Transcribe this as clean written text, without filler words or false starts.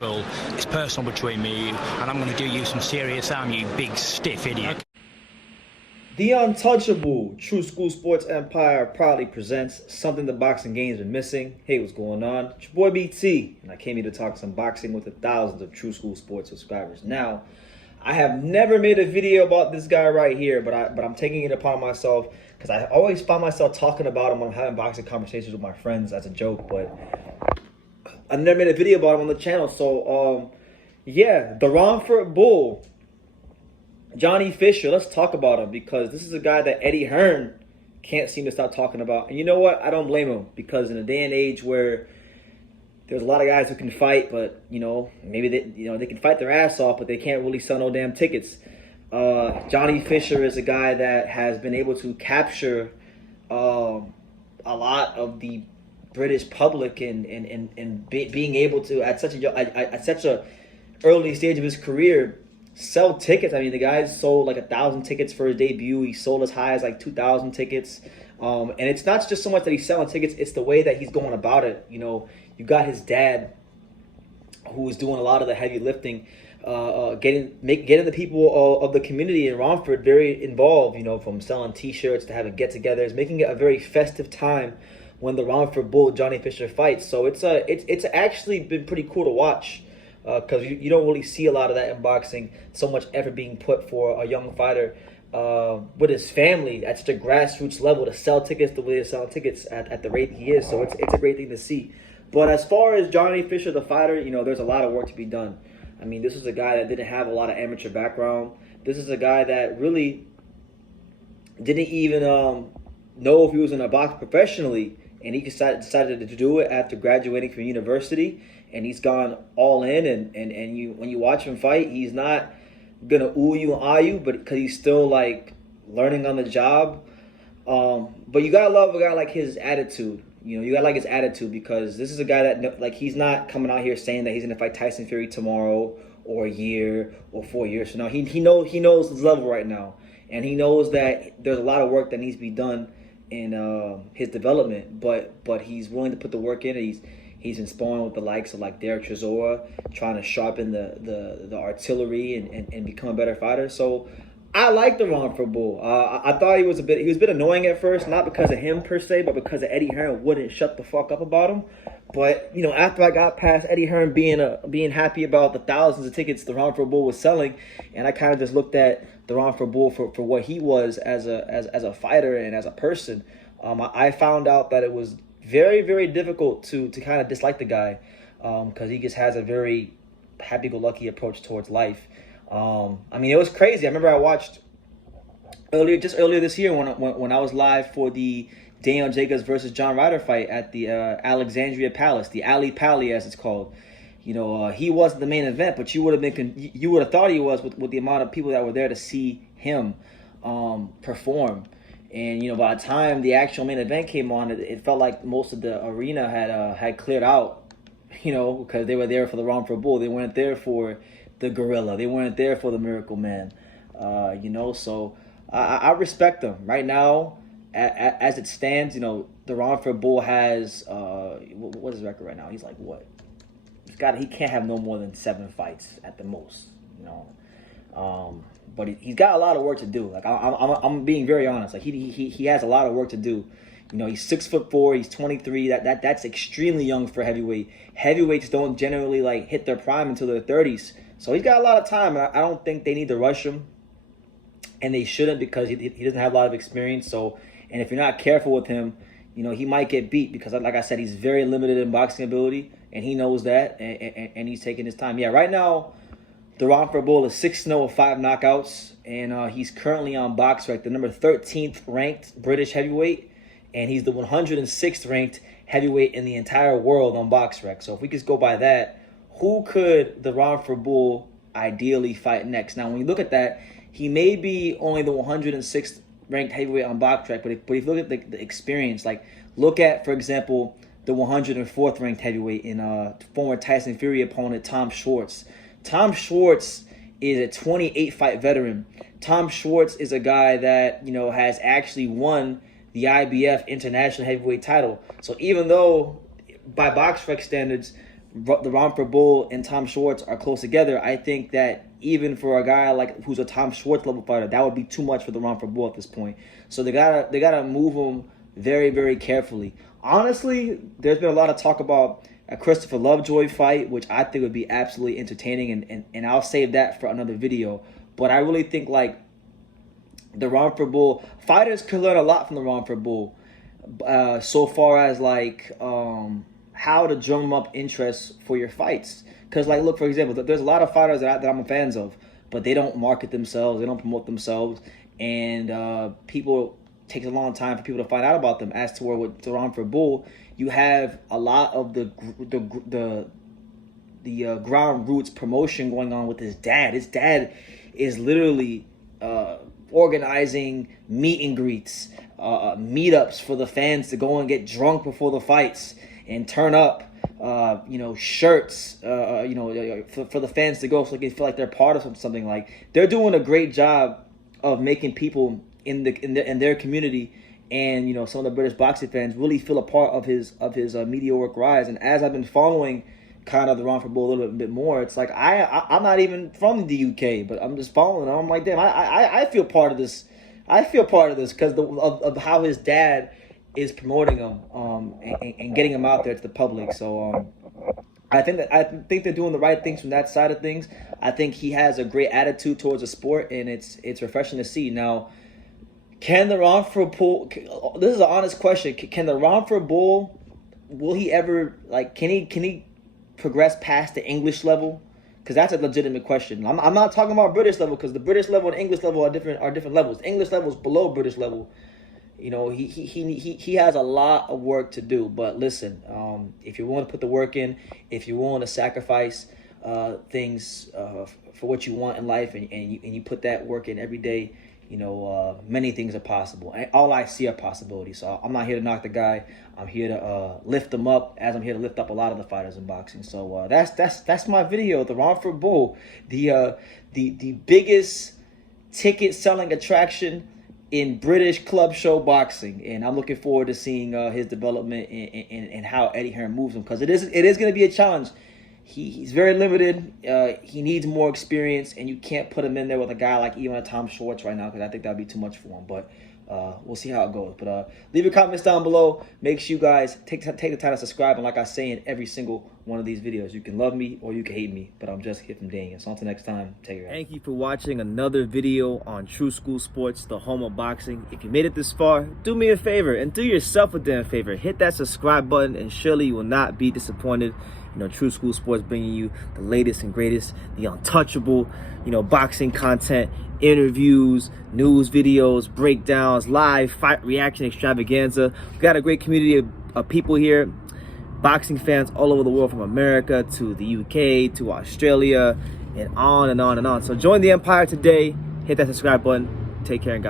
Bull. It's personal between me and you, and I'm going to do you some serious harm, you big stiff idiot. The untouchable True School Sports Empire proudly presents something the boxing game's been missing. Hey, what's going on? It's your boy BT, and I came here to talk some boxing with the thousands of True School Sports subscribers. Now, I have never made a video about this guy right here, but I'm taking it upon myself because I always find myself talking about him when I'm having boxing conversations with my friends as a joke, but I've never made a video about him on the channel. So, yeah, the Romford Bull, Johnny Fisher. Let's talk about him because this is a guy that Eddie Hearn can't seem to stop talking about. And you know what? I don't blame him because in a day and age where there's a lot of guys who can fight, but maybe they can fight their ass off, but they can't really sell no damn tickets. Johnny Fisher is a guy that has been able to capture a lot of the British public and being able to at such a early stage of his career sell tickets. I mean, the guy sold like 1,000 tickets for his debut. He sold as high as like 2,000 tickets. And it's not just so much that he's selling tickets; it's the way that he's going about it. You got his dad, who was doing a lot of the heavy lifting, getting the people of the community in Romford very involved. From selling T-shirts to having get-togethers, making it a very festive time when the Romford Bull Johnny Fisher fights. So it's actually been pretty cool to watch because you don't really see a lot of that in boxing. So much effort being put for a young fighter with his family at such a grassroots level to sell tickets the way they're selling tickets at the rate he is. So it's a great thing to see. But as far as Johnny Fisher, the fighter, there's a lot of work to be done. I mean, this is a guy that didn't have a lot of amateur background. This is a guy that really didn't even know if he was going to box professionally. And he decided to do it after graduating from university, and he's gone all in. And when you watch him fight, he's not gonna ooh you and ah you, but because he's still like learning on the job. But you gotta love a guy like his attitude. You gotta like his attitude because this is a guy that he's not coming out here saying that he's gonna fight Tyson Fury tomorrow or a year or 4 years from now. He knows his level right now, and he knows that there's a lot of work that needs to be done in his development, but he's willing to put the work in. He's been sparring with the likes of like Derek Chisora, trying to sharpen the artillery and become a better fighter. So I like the Romford Bull. I thought he was a bit annoying at first, not because of him per se, but because of Eddie Hearn wouldn't shut the fuck up about him. But after I got past Eddie Hearn being happy about the thousands of tickets the Romford Bull was selling, and I kind of just looked at the Romford Bull for what he was as a fighter and as a person, I found out that it was very, very difficult to kind of dislike the guy because he just has a very happy-go-lucky approach towards life. I mean, it was crazy. I remember I watched earlier this year when I was live for the Daniel Jacobs versus John Ryder fight at the Alexandria Palace, the Ali Pali as it's called. He wasn't the main event, but you would have thought he was with the amount of people that were there to see him perform. And by the time the actual main event came on, it felt like most of the arena had cleared out. Because they were there for the Romford Bull. They weren't there for the Gorilla. They weren't there for the Miracle Man. So I respect them right now. As it stands, the Romford Bull has what's his record right now? He's like what? He can't have no more than 7 fights at the most, but he's got a lot of work to do. Like I'm being very honest. Like he has a lot of work to do. He's 6'4", he's 23. That's extremely young for heavyweight. Heavyweights don't generally like hit their prime until their 30s. So he's got a lot of time, and I don't think they need to rush him, and they shouldn't because he doesn't have a lot of experience. So, and if you're not careful with him, he might get beat because, like I said, he's very limited in boxing ability, and he knows that, and he's taking his time. Yeah, right now, the Romford Bull is 6-0 with 5 knockouts, and he's currently on BoxRec, the number 13th ranked British heavyweight, and he's the 106th ranked heavyweight in the entire world on BoxRec. So if we just go by that, who could the Romford Bull ideally fight next? Now, when you look at that, he may be only the 106th ranked heavyweight on BoxRec, but if you look at the experience, like look at, for example, the 104th ranked heavyweight in former Tyson Fury opponent Tom Schwartz. Tom Schwartz is a 28-fight veteran. Tom Schwartz is a guy that has actually won the IBF International Heavyweight title. So even though by BoxRec standards the Romford Bull and Tom Schwartz are close together, I think that even for a guy like who's a Tom Schwartz level fighter, that would be too much for the Romford Bull at this point. So they gotta move him very, very carefully. Honestly, there's been a lot of talk about a Christopher Lovejoy fight, which I think would be absolutely entertaining, and I'll save that for another video. But I really think like the Romford Bull fighters could learn a lot from the Romford Bull, so far as like how to drum up interest for your fights. Because like, look, for example, there's a lot of fighters that I'm fans of, but they don't market themselves, they don't promote themselves, and people takes a long time for people to find out about them. As to where with the Romford Bull, you have a lot of the ground roots promotion going on with his dad. His dad is literally organizing meet and greets, meetups for the fans to go and get drunk before the fights and turn up. Shirts, for the fans to go, so they feel like they're part of something. Like, they're doing a great job of making people in their community, and some of the British boxing fans really feel a part of his meteoric rise. And as I've been following kind of the Romford Bull a little bit more, it's like I'm not even from the UK, but I'm just following. I'm like, damn, I feel part of this. I feel part of this because of how his dad is promoting him and getting him out there to the public. So I think they're doing the right things from that side of things. I think he has a great attitude towards the sport, and it's refreshing to see. Now, can the Romford Bull? This is an honest question. Can the Romford Bull? Will he ever Can he progress past the English level? Because that's a legitimate question. I'm not talking about British level, because the British level and English level are different levels. The English level is below British level. He has a lot of work to do. But listen, if you're willing to put the work in, if you're willing to sacrifice things for what you want in life, and you put that work in every day, many things are possible. And all I see are possibilities. So I'm not here to knock the guy. I'm here to lift him up, as I'm here to lift up a lot of the fighters in boxing. So that's my video. The Romford Bull, the biggest ticket selling attraction in British club show boxing, and I'm looking forward to seeing his development and how Eddie Hearn moves him, because it is going to be a challenge. He's very limited. He needs more experience, and you can't put him in there with a guy like even a Tom Schwartz right now, because I think that'd be too much for him. But we'll see how it goes. But leave your comments down below. Make sure you guys take the time to subscribe. And like I say in every single one of these videos, you can love me or you can hate me, but I'm just here from Daniel. So until next time, take care. Thank you for watching another video on True School Sports, the home of boxing. If you made it this far, do me a favor and do yourself a damn favor. Hit that subscribe button, and surely you will not be disappointed. True School Sports bringing you the latest and greatest, the untouchable, boxing content, interviews, news videos, breakdowns, live fight reaction extravaganza. We've got a great community of people here, boxing fans all over the world, from America to the UK to Australia, and on and on and on. So join the empire today. Hit that subscribe button. Take care and God.